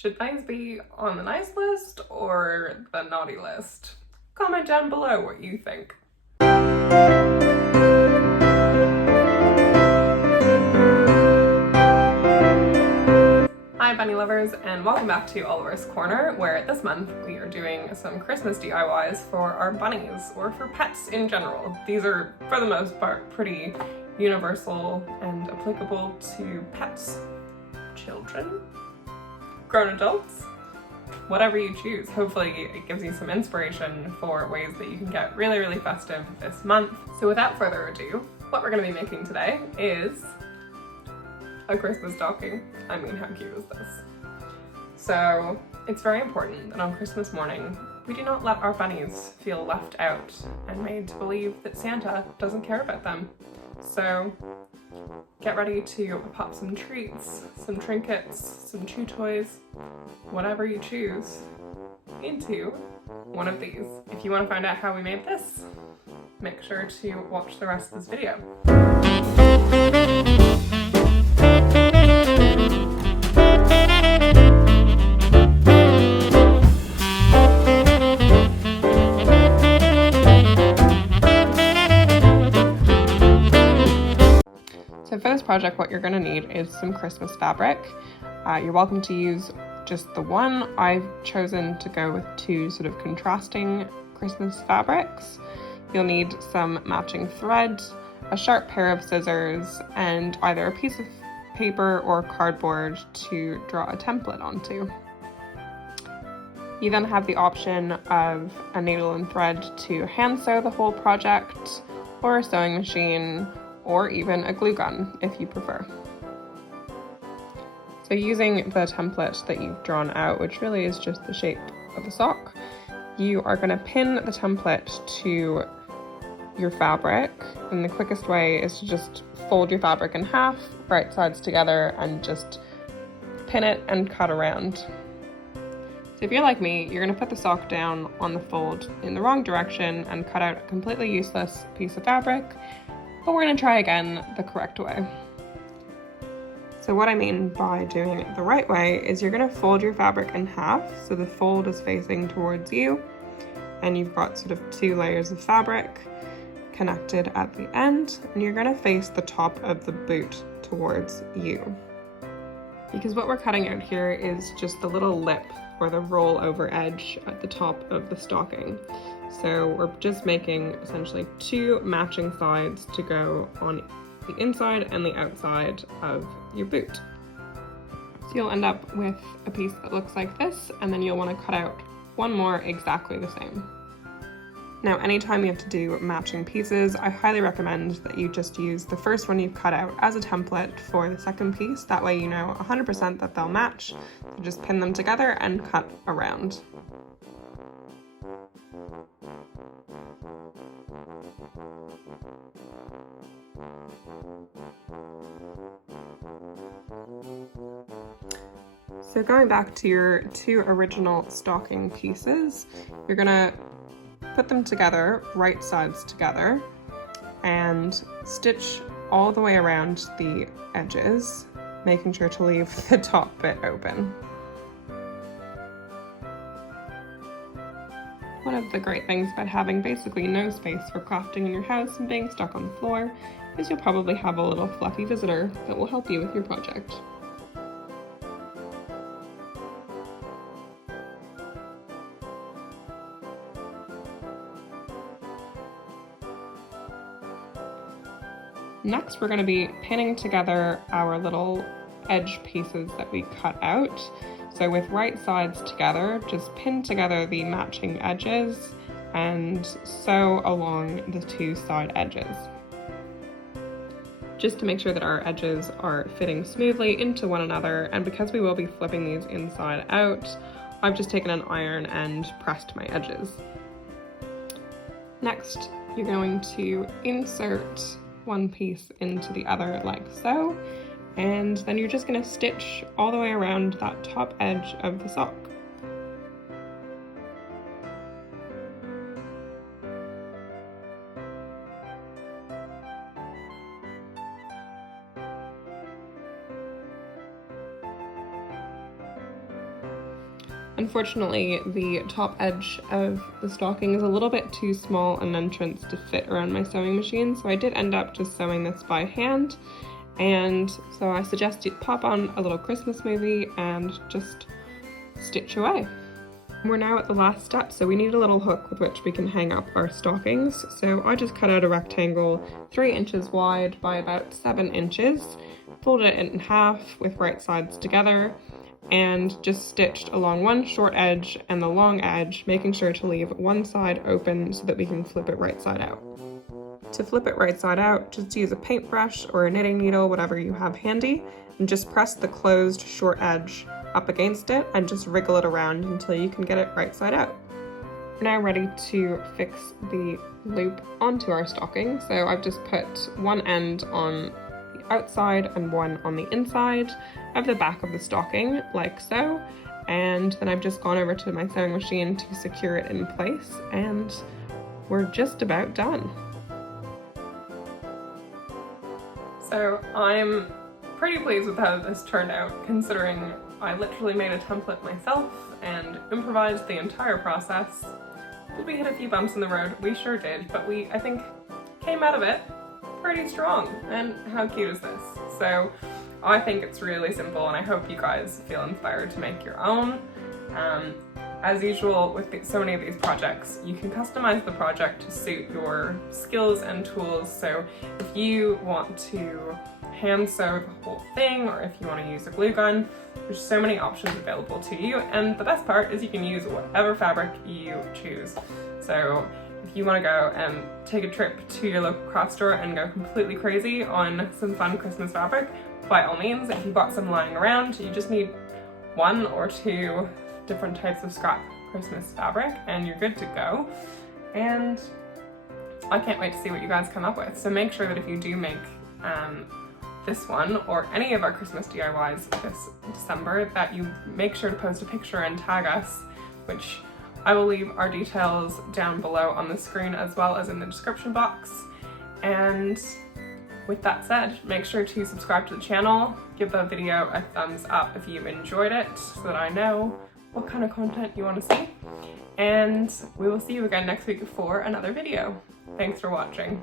Should bunnies be on the nice list or the naughty list? Comment down below what you think. Hi bunny lovers, and welcome back to Oliver's Corner, where this month we are doing some Christmas DIYs for our bunnies, or for pets in general. These are, for the most part, pretty universal and applicable to pets, children, grown adults, whatever you choose. Hopefully it gives you some inspiration for ways that you can get really festive this month. So without further ado, what we're going to be making today is a Christmas stocking. I mean, how cute is this? So it's very important that on Christmas morning we do not let our bunnies feel left out and made to believe that Santa doesn't care about them. So get ready to pop some treats, some trinkets, some chew toys, whatever you choose, into one of these. If you want to find out how we made this, make sure to watch the rest of this video. So for this project, what you're going to need is some Christmas fabric. You're welcome to use just the one. I've chosen to go with two sort of contrasting Christmas fabrics. You'll need some matching thread, a sharp pair of scissors, and either a piece of paper or cardboard to draw a template onto. You then have the option of a needle and thread to hand sew the whole project, or a sewing machine, or even a glue gun if you prefer. So using the template that you've drawn out, which really is just the shape of a sock, you are going to pin the template to your fabric, and the quickest way is to just fold your fabric in half, right sides together, and just pin it and cut around. So if you're like me, you're going to put the sock down on the fold in the wrong direction and cut out a completely useless piece of fabric. But we're going to try again the correct way. So what I mean by doing it the right way is you're going to fold your fabric in half, so the fold is facing towards you, and you've got sort of two layers of fabric connected at the end, and you're going to face the top of the boot towards you. Because what we're cutting out here is just the little lip or the roll over edge at the top of the stocking. So we're just making essentially two matching sides to go on the inside and the outside of your boot. So you'll end up with a piece that looks like this, and then you'll want to cut out one more exactly the same. Now, anytime you have to do matching pieces, I highly recommend that you just use the first one you've cut out as a template for the second piece. That way you know 100% that they'll match. You just pin them together and cut around. So going back to your two original stocking pieces, you're gonna put them together, right sides together, and stitch all the way around the edges, making sure to leave the top bit open. One of the great things about having basically no space for crafting in your house and being stuck on the floor is you'll probably have a little fluffy visitor that will help you with your project. Next, we're going to be pinning together our little edge pieces that we cut out. So with right sides together, just pin together the matching edges and sew along the two side edges, just to make sure that our edges are fitting smoothly into one another. And because we will be flipping these inside out, I've just taken an iron and pressed my edges. Next, you're going to insert one piece into the other like so, and then you're just going to stitch all the way around that top edge of the sock. Unfortunately, the top edge of the stocking is a little bit too small an entrance to fit around my sewing machine, so I did end up just sewing this by hand. And so I suggest you pop on a little Christmas movie and just stitch away. We're now at the last step, so we need a little hook with which we can hang up our stockings. So I just cut out a rectangle 3 inches wide by about 7 inches, folded it in half with right sides together, and just stitched along one short edge and the long edge, making sure to leave one side open so that we can flip it right side out. To flip it right side out, just use a paintbrush or a knitting needle, whatever you have handy, and just press the closed short edge up against it and just wriggle it around until you can get it right side out. We're now ready to fix the loop onto our stocking. So I've just put one end on the outside and one on the inside of the back of the stocking, like so. And then I've just gone over to my sewing machine to secure it in place, and we're just about done. So I'm pretty pleased with how this turned out, considering I literally made a template myself and improvised the entire process. Did we hit a few bumps in the road? We sure did, but we, I think, came out of it pretty strong. And how cute is this? So I think it's really simple, and I hope you guys feel inspired to make your own. As usual with so many of these projects, you can customize the project to suit your skills and tools. So if you want to hand sew the whole thing, or if you want to use a glue gun, there's so many options available to you. And the best part is you can use whatever fabric you choose. So if you want to go and take a trip to your local craft store and go completely crazy on some fun Christmas fabric, by all means. If you've got some lying around, you just need 1 or 2 different types of scrap Christmas fabric and you're good to go. And I can't wait to see what you guys come up with. So make sure that if you do make this one or any of our Christmas DIYs this December, that you make sure to post a picture and tag us, which I will leave our details down below on the screen as well as in the description box. And with that said, make sure to subscribe to the channel, give the video a thumbs up if you enjoyed it so that I know what kind of content you want to see. And we will see you again next week for another video. Thanks for watching.